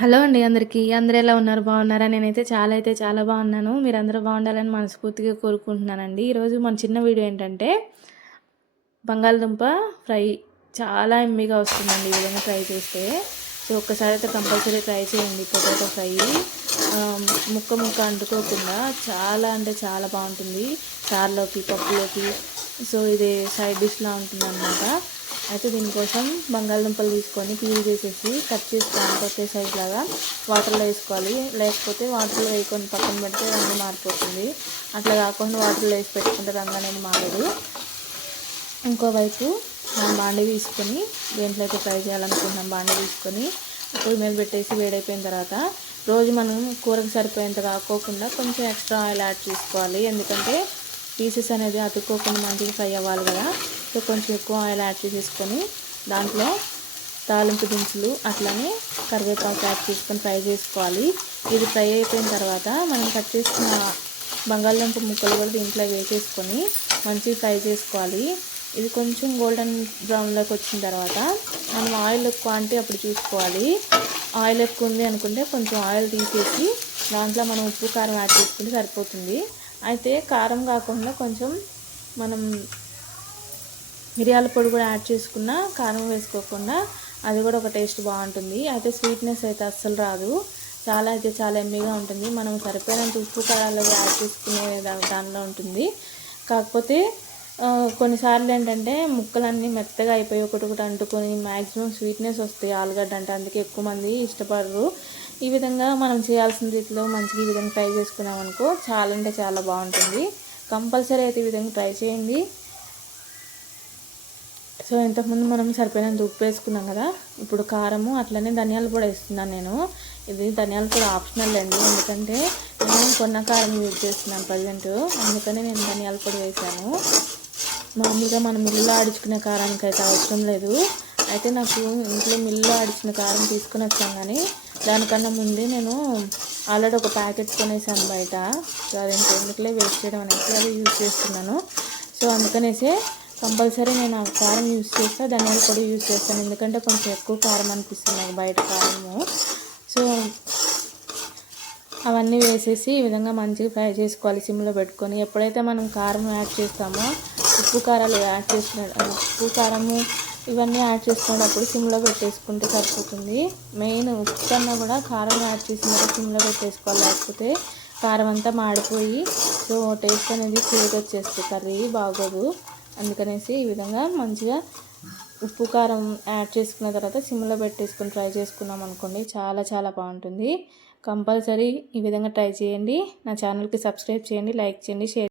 Hello అండి అందరికీ. అందరూ ఎలా ఉన్నారు? బాగున్నారా? నేనైతే చాలా అయితే చాలా బాగున్నాను. మీరు అందరూ బాగుండాలని మనస్ఫూర్తిగా కోరుకుంటున్నానండి. ఈరోజు మన చిన్న వీడియో ఏంటంటే బంగాళదుంప ఫ్రై చాలా ఎమ్మిగా వస్తుందండి ఈ విధంగా ట్రై చేస్తే. సో ఒక్కసారి అయితే కంపల్సరీ ట్రై చేయండి పొటాటో ఫ్రై. ముక్క ముక్క అంటుకోకుండా చాలా అంటే చాలా బాగుంటుంది. చారులోకి పప్పులోకి. సో ఇది సైడ్ డిష్లా ఉంటుంది అన్నమాట అయితే దీనికోసం బంగాళదుంపలు తీసుకొని పీల్ చేసేసి కట్ చేసుకోవాలి కొత్త సైజ్ లాగా. వాటర్లో వేసుకోవాలి. లేకపోతే వాటర్లో వేసుకొని పక్కన పెడితే రంగు మారిపోతుంది. అట్లా కాకుండా వాటర్లో వేసి పెట్టుకుంటే రంగు అనేది మారదు. ఇంకోవైపు మనం బాండి తీసుకొని దేంట్లో అయితే ఫ్రై చేయాలనుకుంటున్నాం బాండి తీసుకొని పొయ్యి మీద పెట్టేసి వేడైపోయిన తర్వాత రోజు మనం కూరకు సరిపోయేంత కాకోకుండా కొంచెం ఎక్స్ట్రా ఆయిల్ యాడ్ చేసుకోవాలి. ఎందుకంటే పీసెస్ అనేది అతుక్కోకుండా మంచిగా ఫ్రై అవ్వాలి కదా. సో కొంచెం ఎక్కువ ఆయిల్ యాడ్ చేసేసుకొని దాంట్లో తాలింపు దినుసులు అట్లనే కరివేపాకు యాడ్ చేసుకొని ఫ్రై చేసుకోవాలి. ఇది ఫ్రై అయిపోయిన తర్వాత మనం కట్ చేసుకున్న బంగాళదుంప ముక్కలు కూడా దీంట్లో వేసేసుకొని మంచిగా ఫ్రై చేసుకోవాలి. ఇది కొంచెం గోల్డెన్ బ్రౌన్లోకి వచ్చిన తర్వాత మనం ఆయిల్ ఎక్కువ అంటే అప్పుడు చూసుకోవాలి. ఆయిల్ ఎక్కువ ఉంది అనుకుంటే కొంచెం ఆయిల్ తీసేసి దాంట్లో మనం ఉప్పు కారం యాడ్ చేసుకుంటే సరిపోతుంది. అయితే కారం కాకుండా కొంచెం మనం మిరియాల పొడి కూడా యాడ్ చేసుకున్న కారం వేసుకోకుండా అది కూడా ఒక టేస్ట్ బాగుంటుంది. అయితే స్వీట్నెస్ అయితే అస్సలు రాదు. చాలా అయితే చాలా ఎమ్మీగా ఉంటుంది. మనం సరిపోయినంత ఉప్పు కారాలు యాడ్ చేసుకునే దానిలో ఉంటుంది. కాకపోతే కొన్నిసార్లు ఏంటంటే ముక్కలన్నీ మెత్తగా అయిపోయి ఒకటి ఒకటి అంటుకొని మ్యాక్సిమం స్వీట్నెస్ వస్తాయి ఆలుగడ్డ అంటే అందుకే ఎక్కువ మంది ఇష్టపడరు. ఈ విధంగా మనం చేయాల్సిన రీతిలో మంచిగా ఈ విధంగా ట్రై చేసుకున్నాం అనుకో చాలా అంటే చాలా బాగుంటుంది. కంపల్సరీ అయితే ఈ విధంగా ట్రై చేయండి. సో ఇంతకుముందు మనం సరిపోయినంత ఉప్పు వేసుకున్నాం కదా ఇప్పుడు కారము అట్లనే ధనియాలు కూడా వేస్తున్నాను నేను. ఇది ధనియాలు కూడా ఆప్షనల్ అండి ఎందుకంటే నేను కొన్న కారం యూజ్ చేస్తున్నాను ప్రజెంట్. అందుకనే నేను ధనియాల పొడి వేసాను మామూలుగా మనం మిల్లు ఆడించుకునే కారానికి అయితే అవసరం లేదు. అయితే నాకు ఇంట్లో మిల్లు ఆడించిన కారం తీసుకుని వచ్చాం కానీ దానికన్నా ముందే నేను ఆల్రెడీ ఒక ప్యాకెట్ కొనేసాను బయట. సో అది ఎందుకులే వేస్ట్ చేయడం అనేసి అది యూజ్ చేస్తున్నాను. సో అందుకనేసి కంపల్సరీ నేను ఆ కారం యూజ్ దాని ధనియాల పొడి యూజ్ చేస్తాను. ఎందుకంటే కొంచెం ఎక్కువ కారం అనిపిస్తుంది నాకు బయట కారము. సో అవన్నీ వేసేసి ఈ విధంగా మంచిగా ఫ్రై చేసుకోవాలి సిమ్లో పెట్టుకొని. ఎప్పుడైతే మనం కారం యాడ్ చేస్తామో ఉప్పు కారాలు యాడ్ చేసిన ఉప్పు కారము ఇవన్నీ యాడ్ చేసుకున్నప్పుడు సిమ్లో పెట్టేసుకుంటే సరిపోతుంది. మెయిన్ ఉప్పు కన్నా కూడా కారం యాడ్ చేసిన సిమ్లో పెట్టేసుకోవాలి. లేకపోతే కారం అంతా మాడిపోయి సో టేస్ట్ అనేది చేదు వచ్చేస్తుంది. కర్రీ బాగోదు. అందుకనేసి ఈ విధంగా మంచిగా ఉప్పు కారం యాడ్ చేసుకున్న తర్వాత సిమ్లో పెట్టేసుకొని ట్రై చేసుకున్నాం అనుకోండి. చాలా చాలా బాగుంటుంది. కంపల్సరీ ఈ విధంగా ట్రై చేయండి. నా ఛానల్కి సబ్స్క్రైబ్ చేయండి లైక్ చేయండి షేర్